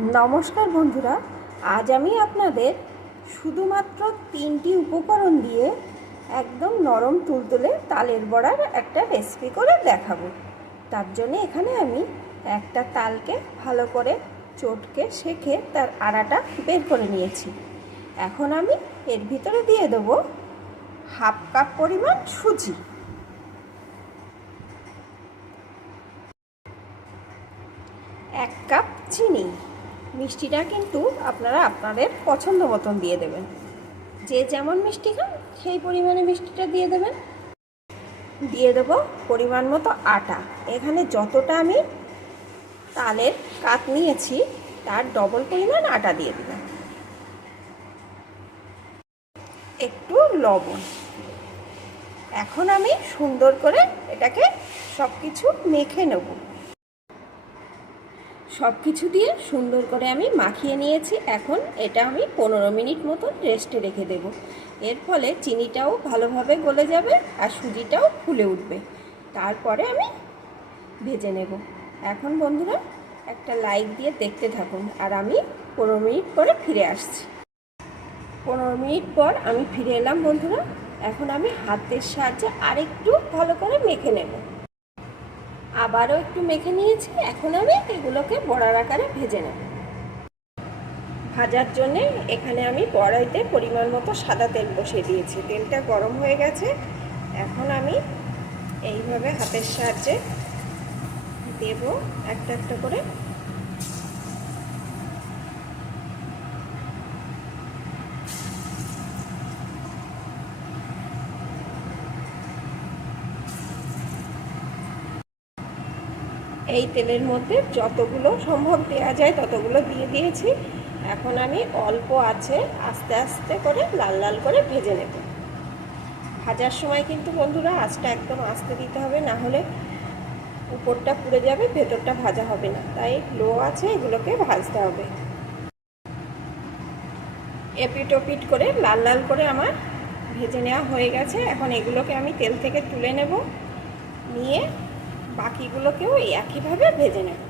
নমস্কার বন্ধুরা, আজ আমি আপনাদের শুধুমাত্র তিনটি উপকরণ দিয়ে একদম নরম তুলতুলে তালের বড়ার একটা রেসিপি করে দেখাবো। তার জন্য এখানে আমি একটা তালকে ভালো করে চটকে শেখে তার আড়াটা বের করে নিয়েছি। এখন আমি এর ভিতরে দিয়ে দেবো হাফ কাপ পরিমাণ সুজি। এক কাপ চিনি। মিষ্টিটা কিন্তু আপনারা আপনাদের পছন্দ মতন দিয়ে দেবেন। যে যেমন মিষ্টি খান, সেই পরিমাণে মিষ্টিটা দিয়ে দেবেন। দিয়ে দেবো পরিমাণ মতো আটা। এখানে যতটা আমি তালের কাত নিয়েছি, তার ডবল পরিমাণ আটা দিয়ে দেবেন একটু লবণ। এখন আমি সুন্দর করে এটাকে সব কিছু মেখে নেব। সব কিছু দিয়ে সুন্দর করে আমি মাখিয়ে নিয়েছি। এখন এটা আমি পনেরো মিনিট মতো রেস্টে রেখে দেব। এর ফলে চিনিটাও ভালোভাবে গলে যাবে আর সুজিটাও ফুলে উঠবে। তারপরে আমি ভেজে নেব। এখন বন্ধুরা একটা লাইক দিয়ে দেখতে থাকুন আর আমি পনেরো মিনিট পরে ফিরে আসছি। পনেরো মিনিট পর আমি ফিরে এলাম বন্ধুরা। এখন আমি হাতের সাহায্যে আরেকটু ভালো করে মেখে নেব। আবারও একটু মেখে নিয়েছি, এখন আমি এগুলোকে বড়ার আকারে ভেজে নেব। ভাজার জন্যে এখানে আমি কড়াইতে পরিমাণ মতো সাদা তেল বসিয়ে দিয়েছি। তেলটা গরম হয়ে গেছে, এখন আমি এইভাবে হাতের সাহায্যে দেব একটা একটা করে এই তেলের মধ্যে যতগুলো সম্ভব দেওয়া যায় ততগুলো দিয়ে দিয়েছি। এখন আমি অল্প আছে, আস্তে আস্তে করে লাল লাল করে ভেজে নেব। ভাজার সময় কিন্তু বন্ধুরা আঁচটা একদম আস্তে দিতে হবে, না হলে উপরটা পুড়ে যাবে, ভেতরটা ভাজা হবে না। তাই লো আছে, এগুলোকে ভাজতে হবে। এপিট ওপিট করে লাল লাল করে আমার ভেজে নেওয়া হয়ে গেছে। এখন এগুলোকে আমি তেল থেকে তুলে নেব। নিয়ে বাকিগুলোকেও একইভাবে ভেজে নেব।